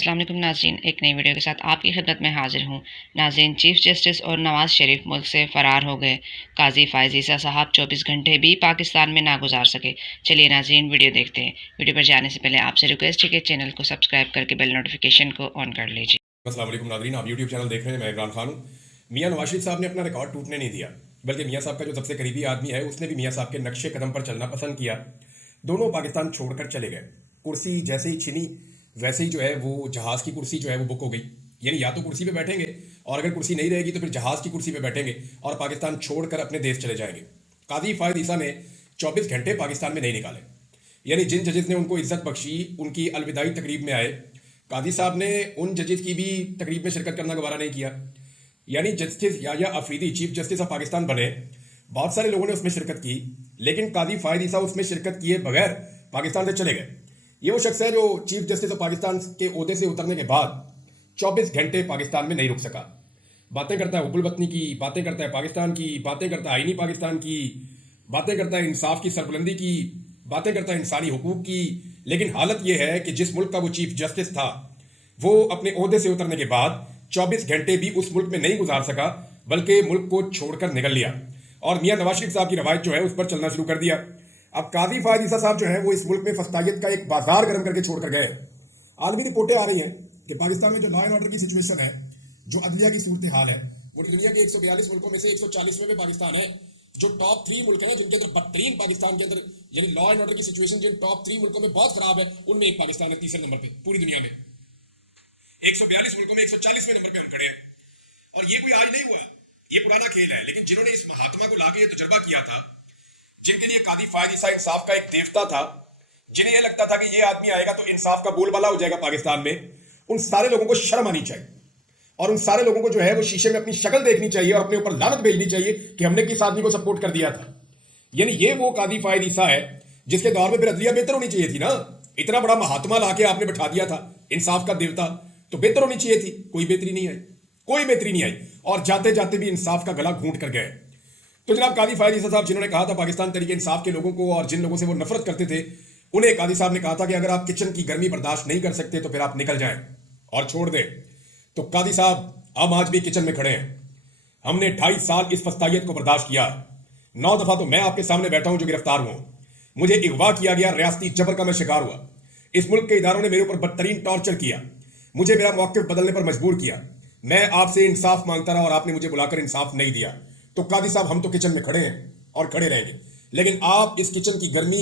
अस्सलाम वालेकुम नाज़रीन, एक नई वीडियो के साथ आपकी खिदमत में हाजिर हूँ। नाज़रीन, चीफ जस्टिस और नवाज़ शरीफ मुल्क से फ़रार हो गए। काजी फ़ायज़ ईसा साहब 24 घंटे भी पाकिस्तान में ना गुजार सके। चलिए नाज़रीन, वीडियो देखते हैं। वीडियो पर जाने से पहले आपसे रिक्वेस्ट है कि चैनल को सब्सक्राइब करके बेल नोटिफिकेशन को ऑन कर लीजिए। अस्सलाम वालेकुम नाज़रीन, आप यूट्यूब चैनल देख रहे हैं। मैं इमरान खान हूँ। मियाँ नवाज शरीफ साहब ने अपना रिकॉर्ड टूटने नहीं दिया, बल्कि मियाँ साहब का जो सबसे करीबी आदमी है उसने भी मियाँ साहब के नक्शे कदम पर चलना पसंद किया। दोनों पाकिस्तान छोड़कर चले गए। कुर्सी जैसे ही छिनी वैसे ही जो है वो जहाज़ की कुर्सी जो है वो बुक हो गई। यानी या तो कुर्सी पे बैठेंगे, और अगर कुर्सी नहीं रहेगी तो फिर जहाज़ की कुर्सी पे बैठेंगे और पाकिस्तान छोड़कर अपने देश चले जाएंगे। काजी फ़ायज़ ईसा ने 24 घंटे पाकिस्तान में नहीं निकाले। यानी जिन जजेस ने उनको इज्जत बख्शी, उनकी अलविदाई तकरीब में आए, काजी साहब ने उन जजेस की भी तकरीब में शिरकत करना गवारा नहीं किया। यानी justice Yahya Afridi chief justice of Pakistan बने, बहुत सारे लोगों ने उसमें शिरकत की, लेकिन काजी फ़ायज़ ईसा उसमें शिरकत किए बगैर पाकिस्तान से चले गए। ये वो शख्स है जो चीफ जस्टिस ऑफ पाकिस्तान के ओहदे से उतरने के बाद 24 घंटे पाकिस्तान में नहीं रुक सका। बातें करता है हुब्बुल वतनी की, बातें करता है पाकिस्तान की, बातें करता है आईनी पाकिस्तान की, बातें करता है इंसाफ की सरबुलंदी की, बातें करता है इंसानी हुकूक की। लेकिन हालत यह है कि जिस मुल्क का वो चीफ जस्टिस था, वो अपने ओहदे से उतरने के बाद 24 घंटे भी उस मुल्क में नहीं गुजार सका, बल्कि मुल्क को छोड़कर निकल लिया और मियाँ नवाज शरीफ साहब की रवायत जो है उस पर चलना शुरू कर दिया। अब काजी फ़ायज़ ईसा साहब जो है वो इस मुल्क में फस्तायत का एक बाजार गर्म करके छोड़कर गए। आलमी रिपोर्टें आ रही हैं कि पाकिस्तान में जो लॉ एंड ऑर्डर की सिचुएशन है, जो अदलिया की सूरत हाल है, वो दुनिया के 142 मुल्कों में से 140वें में पाकिस्तान है। जो टॉप 3 मुल्क हैं जिनके अंदर बदतरीन पाकिस्तान के अंदर यानी लॉ एंड ऑर्डर की सिचुएशन जिन टॉप 3 मुल्कों में बहुत खराब है, उनमें एक पाकिस्तान है तीसरे नंबर पे पूरी दुनिया में। 142 मुल्कों में 140वें नंबर पे हम खड़े हैं। और ये कोई आज नहीं हुआ, ये पुराना खेल है। लेकिन जिन्होंने इस महात्मा को लाके ये तजर्बा किया था, जिनके लिए काजी फ़ायज़ ईसा इंसाफ का एक देवता था, जिन्हें यह लगता था कि ये आदमी आएगा तो इंसाफ का बोलबाला हो जाएगा पाकिस्तान में, उन सारे लोगों को शर्म आनी चाहिए और उन सारे लोगों को जो है वो शीशे में अपनी शक्ल देखनी चाहिए और अपने ऊपर लानत भेजनी चाहिए कि हमने किस आदमी को सपोर्ट कर दिया था। यानी ये वो काजी फ़ायज़ ईसा है जिसके दौर में फिर अदलिया बेहतर होनी चाहिए थी ना। इतना बड़ा महात्मा लाके आपने बैठा दिया था, इंसाफ का देवता, तो बेहतर होनी चाहिए थी। कोई बेहतरी नहीं आई, कोई बेहतरी नहीं आई, और जाते जाते भी इंसाफ का गला घूंट कर गए। तो जनाब काजी फ़ायज़ ईसा साहब जिन्होंने कहा था पाकिस्तान तरीके इंसाफ के लोगों को, और जिन लोगों से वो नफरत करते थे, उन्हें काजी साहब ने कहा था कि अगर आप किचन की गर्मी बर्दाश्त नहीं कर सकते तो फिर आप निकल जाएं और छोड़ दें। तो काजी साहब हम आज भी किचन में खड़े हैं। हमने 2.5 साल इस फस्तायत को बर्दाश्त किया। 9 दफा तो मैं आपके सामने बैठा हूं जो गिरफ्तार हुआ। मुझे अगवा किया गया, रियासती जबर का मैं शिकार हुआ। इस मुल्क के इदारों ने मेरे ऊपर बदतरीन टॉर्चर किया, मुझे मेरा मौक़िफ़ बदलने पर मजबूर किया। मैं आपसे इंसाफ मांगता रहा और आपने मुझे बुलाकर इंसाफ नहीं दिया। तो काजी साहब हम तो किचन में खड़े हैं और खड़े रहेंगे, लेकिन आप इस किचन की गर्मी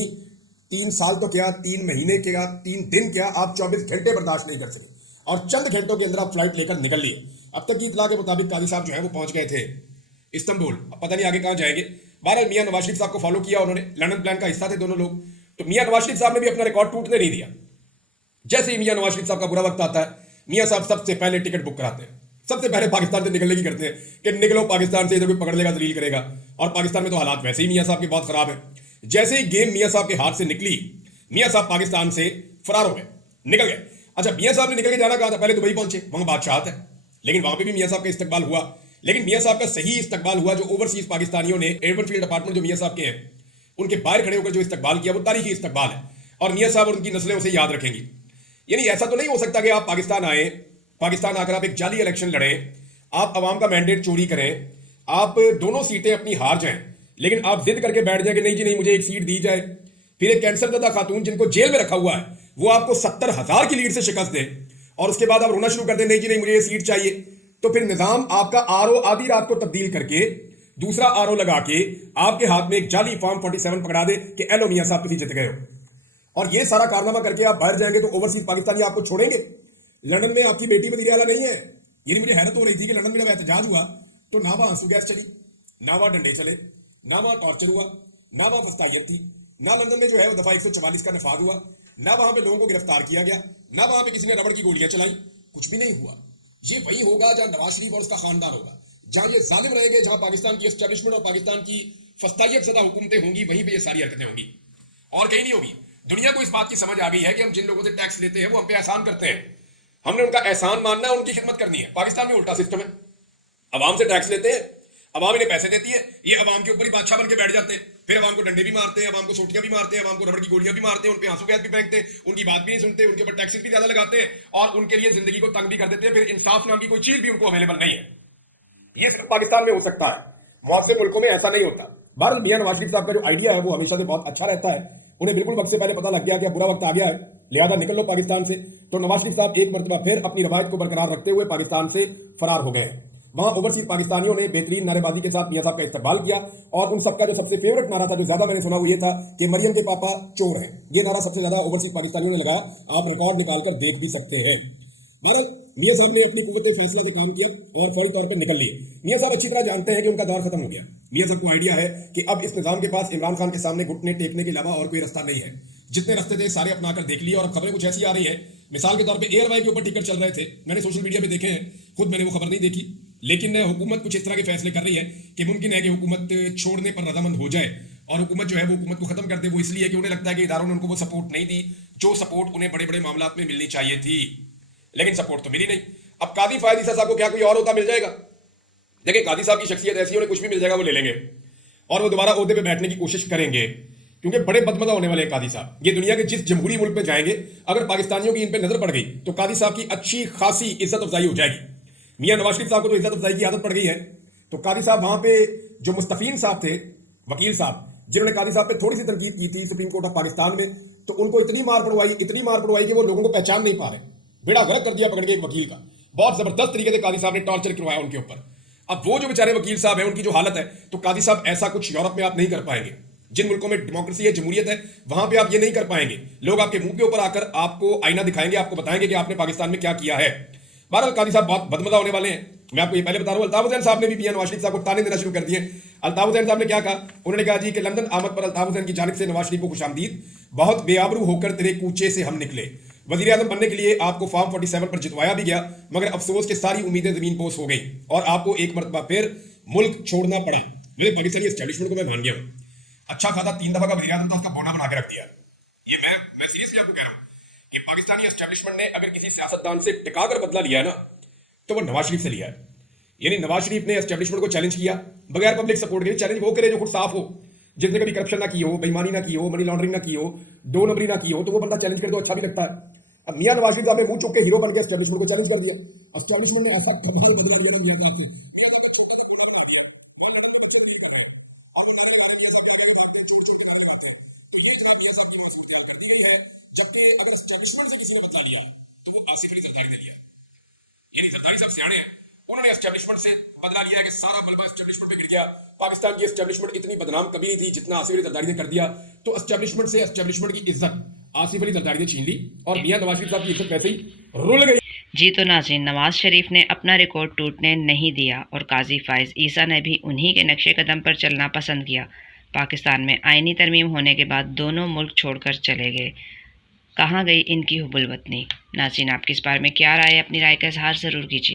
3 साल तो क्या, 3 महीने क्या, 3 दिन क्या, आप 24 घंटे बर्दाश्त नहीं कर सके और चंद घंटों के अंदर आप फ्लाइट लेकर निकल लिए। अब तक की इतला के मुताबिक काजी साहब जो है वो पहुंच गए थे इस्तांबुल। अब पता नहीं आगे कहां जाएंगे। बहरहाल मियाँ नवाज शरीफ साहब को फॉलो किया उन्होंने, लंदन प्लान का हिस्सा थे दोनों लोग। तो मियाँ नवाज शरीफ साहब ने भी अपना रिकॉर्ड टूटने नहीं दिया। जैसे ही मियाँ नवाज शरीफ साहब का बुरा वक्त आता है, मियाँ साहब सबसे पहले टिकट बुक कराते हैं, सबसे पहले पाकिस्तान से निकलने की करते हैं कि निकलो पाकिस्तान से, इधर कोई पकड़ लेगा, दलील करेगा। और पाकिस्तान में तो हालात वैसे ही मियाँ साहब के बहुत खराब है। जैसे ही गेम मियाँ साहब के हाथ से निकली, मियाँ साहब पाकिस्तान से फरार हो गए, निकल गए। अच्छा, मियाँ साहब ने निकल के जाना कहा था, पहले दुबई पहुंचे, वहां बादशाहत है, लेकिन वहां पे भी मियाँ साहब का इस्तकबाल हुआ। लेकिन मियाँ साहब का सही इस्तकबाल हुआ जो ओवरसीज पाकिस्तानियों ने एयरवन फील्ड अपार्टमेंट जो मियाँ साहब के हैं उनके बाहर खड़े होकर जो इस्तकबाल किया, वो तारीखी इस्तकबाल है और मियाँ साहब और उनकी नस्लें उसे याद रखेंगी। यानी ऐसा तो नहीं हो सकता कि आप पाकिस्तान आए, पाकिस्तान आकर आप एक जाली इलेक्शन लड़ें, आप अवाम का मैंडेट चोरी करें, आप दोनों सीटें अपनी हार जाएं, लेकिन आप जिद करके बैठ जाए कि नहीं जी नहीं, मुझे एक सीट दी जाए। फिर एक कैंसर ज़दा खातून जिनको जेल में रखा हुआ है वो आपको 70,000 की लीड से शिकस्त दे और उसके बाद आप रोना शुरू कर दें, नहीं जी नहीं मुझे ये सीट चाहिए। तो फिर निज़ाम आपका आरओ आधी रात को तब्दील करके दूसरा आरओ लगा के आपके हाथ में एक जाली फॉर्म 47 पकड़ा दे कि एलो मियाँ साहब किसी जीत गए हो। और ये सारा कारनामा करके आप बाहर जाएंगे तो ओवरसीज पाकिस्तानी आपको छोड़ेंगे। लंदन में आपकी बेटी वज़ीर आला नहीं है। ये मुझे हैरत हो रही थी कि लंदन में जब एहतजाज हुआ तो ना वहां आंसू गैस चली, ना वहां डंडे चले, ना वहां टॉर्चर हुआ, ना वहां फस्तायत थी, ना लंदन में जो है वो दफा 144 का नफाज हुआ, ना वहां पे लोगों को गिरफ्तार किया गया, ना वहां पे किसी ने रबड़ की गोलियां चलाई, कुछ भी नहीं हुआ। ये वही होगा जहां नवाज शरीफ और उसका खानदान होगा, जहां ये जालिम रहेंगे, जहां पाकिस्तान की एस्टेब्लिशमेंट और पाकिस्तान की फस्तायत ज़दा हुकूमतें होंगी, वहीं पर ये सारी हरकतें होंगी और कहीं नहीं होगी। दुनिया को इस बात की समझ आ गई है कि हम जिन लोगों से टैक्स लेते हैं वो हम पे एहसान करते हैं, हमने उनका एहसान मानना है, उनकी खिदमत करनी है। पाकिस्तान में उल्टा सिस्टम है, अवाम से टैक्स लेते हैं, अवाम इन्हें पैसे देती है, ये अवाम के ऊपर ही बादशाह बन के बैठ जाते हैं। फिर अवाम को डंडे भी मारते हैं, अवाम को सोटियां भी मारते हैं, अवाम को रबड़ की गोलियां भी मारते हैं, उन पे आंसू गैस भी फेंकते हैं, उनकी बात भी नहीं सुनते, उनके ऊपर टैक्सेस भी ज्यादा लगाते हैं और उनके लिए जिंदगी को तंग भी कर देते हैं। फिर इंसाफ नाम की कोई चीज भी उनको अवेलेबल नहीं है। ये सिर्फ पाकिस्तान में हो सकता है, बहुत से मुल्कों में ऐसा नहीं होता। बहरहाल मियां नवाज शरीफ साहब का जो आइडिया है वो हमेशा से बहुत अच्छा रहता है। उन्हें बिल्कुल वक्त से पहले पता लग गया कि अब बुरा वक्त आ गया है, लिहाजा निकल लो पाकिस्तान से। तो नवाज शरीफ साहब एक मरतबा फिर अपनी रवायत को बरकरार रखते हुए पाकिस्तान से फरार हो गए हैं। वहां ओवरसीज पाकिस्तानियों ने बेहतरीन नारेबाजी के साथ मियां साहब का इस्तेमाल किया और उन सबका जो सबसे फेवरेट नारा था, जो ज्यादा मैंने सुना, वो ये था कि मरियम के पापा चोर हैं। ये नारा सबसे ज्यादा ओवरसीज पाकिस्तानियों ने लगाया, आप रिकॉर्ड निकालकर देख भी सकते हैं। बहरहाल मियां साहब ने अपनी कुव्वत फैसला से काम किया और फौरी तौर पर निकल लिए। मियां साहब अच्छी तरह जानते हैं कि उनका दौर खत्म हो गया। मियां साहब को आइडिया है कि अब इस निजाम के पास इमरान खान के सामने घुटने टेकने के अलावा और कोई रास्ता नहीं है। जितने रास्ते थे सारे अपनाकर देख लिए और अब खबरें कुछ ऐसी आ रही है, मिसाल के तौर पे एयरवाई के ऊपर टिकट चल रहे थे, मैंने सोशल मीडिया पे देखे हैं, खुद मैंने वो खबर नहीं देखी, लेकिन हुकूमत कुछ इस तरह के फैसले कर रही है कि मुमकिन है कि हुकूमत छोड़ने पर रजामंद हो जाए और हुकूमत जो है वो हुकूमत को खत्म कर दे। वो इसलिए कि उन्हें लगता है कि इदारों ने उनको वो सपोर्ट नहीं दी जो सपोर्ट उन्हें बड़े बड़े मामलों में मिलनी चाहिए थी, लेकिन सपोर्ट तो मिली नहीं। अब कादी फायद ईसा साहब को क्या कोई और होता मिल जाएगा? देखिए, कादी साहब की शख्सियत ऐसी है, उन्हें कुछ भी मिल जाएगा वो ले लेंगे और वो दोबारा ओहदे पे बैठने की कोशिश करेंगे, क्योंकि बड़े बदमजा होने वाले हैं कादी साहब। ये दुनिया के जिस जमहूरी मुल्क में जाएंगे, अगर पाकिस्तानियों की इन पे नजर पड़ गई तो कादी साहब की अच्छी खासी इज्जत अफजाई हो जाएगी। मियां नवाज शरीफ साहब को तो इज्जत अफजाई की आदत पड़ गई है, तो कादी साहब वहां पे जो मुस्तफीन साहब थे, वकील साहब, जिन्होंने कादी साहब पे थोड़ी सी तनकीद की थी सुप्रीम कोर्ट ऑफ पाकिस्तान में, तो उनको इतनी मार पड़वाई कि वो लोगों को पहचान नहीं पा रहे। बेड़ा गर्क कर दिया पकड़ के एक वकील का, बहुत जबरदस्त तरीके से कादी साहब ने टॉर्चर करवाया उनके ऊपर। अब वो जो बेचारे वकील साहब हैं, उनकी जो हालत है, तो कादी साहब ऐसा कुछ यूरोप में आप नहीं कर पाएंगे। जिन मुल्कों में डेमोक्रेसी है, जमहूरियत है, वहां पे आप ये नहीं कर पाएंगे। लोग आपके मुंह के ऊपर आकर आपको आईना दिखाएंगे, आपको बताएंगे कि आपने पाकिस्तान में क्या किया है। बहरहाल कादी साहब बहुत बदमजा होने वाले हैं। मैं आपको ये पहले बता रहा हूं, अल्ताफ हुसैन साहब ने भी मियां नवाज शरीफ साहब को ताने देना शुरू कर दिए। अल्ताफ हुसैन साहब ने क्या कहा? उन्होंने कहा जी कि लंदन आमद पर अल्ताफ हुसैन की जानिब से नवाज शरीफ को खुशामदीद, बहुत बेआबरू होकर तेरे कूचे से हम निकले। वजीर आजम बनने के लिए आपको फॉर्म 47 पर जितवाया भी गया, मगर अफसोस के सारी उम्मीदें जमीन पोस हो गई और आपको एक मरतबा फिर मुल्क छोड़ना पड़ा। मेरे पाकिस्तानी एस्टेब्लिशमेंट को मैं मान गया हूं, अच्छा खासा 3 दफा का वजीर आजम था, उसका बोना बना के रख दिया। ये मैं सीरियसली आपको कह रहा हूं कि पाकिस्तानी एस्टेब्लिशमेंट ने अगर किसी सियासतदान से टिकाकर बदला लिया है ना, तो वो नवाज शरीफ से लिया है। यानी नवाज शरीफ ने एस्टेब्लिशमेंट को चैलेंज किया बगैर पब्लिक सपोर्ट के। चैलेंज वो करे जो खुद साफ हो, जिसने कभी करप्शन ना की हो, बेईमानी ना की हो, मनी लॉन्ड्रिंग ना की हो, 2 नंबरी ना की हो, तो वो बंदा चैलेंज करे तो अच्छा भी लगता है। अब मियां नवाज शरीफ साहब ने मुंह चुक के हीरो बन के एस्टेब्लिशमेंट को चैलेंज कर दिया। एस्टेब्लिशमेंट ने ऐसा कमाल बदला लिया ना मियां साहब को, जबकि अगर एस्टेब्लिशमेंट से किसी ने बदला लिया तो वो आसिफ अली जरदारी ने लिया। यानी जरदारी साहब सियाणे हैं, उन्होंने एस्टेब्लिशमेंट से बदला लिया है कि सारा मलबा एस्टेब्लिशमेंट पे गिर गया। पाकिस्तान की एस्टेब्लिशमेंट इतनी बदनाम कभी नहीं थी जितना आसिफ अली जरदारी ने कर दिया। तो एस्टेब्लिशमेंट से एस्टेब्लिशमेंट की इज्जत आसिफ अली जरदारी ने छीन ली और मियां नवाज शरीफ साहब की इज्जत वैसे ही रुल गई। जी तो नाज़रीन, नवाज शरीफ ने अपना रिकॉर्ड टूटने नहीं दिया और काजी फायज ईसा ने भी उन्हीं के नक्शे कदम पर चलना पसंद किया। पाकिस्तान में आईनी तरमीम होने के बाद दोनों मुल्क छोड़कर चले गए। कहाँ गई इनकी हुबुल वतनी? नाज़रीन, आपकी इस बारे में क्या राय है? अपनी राय का इजहार ज़रूर कीजिए।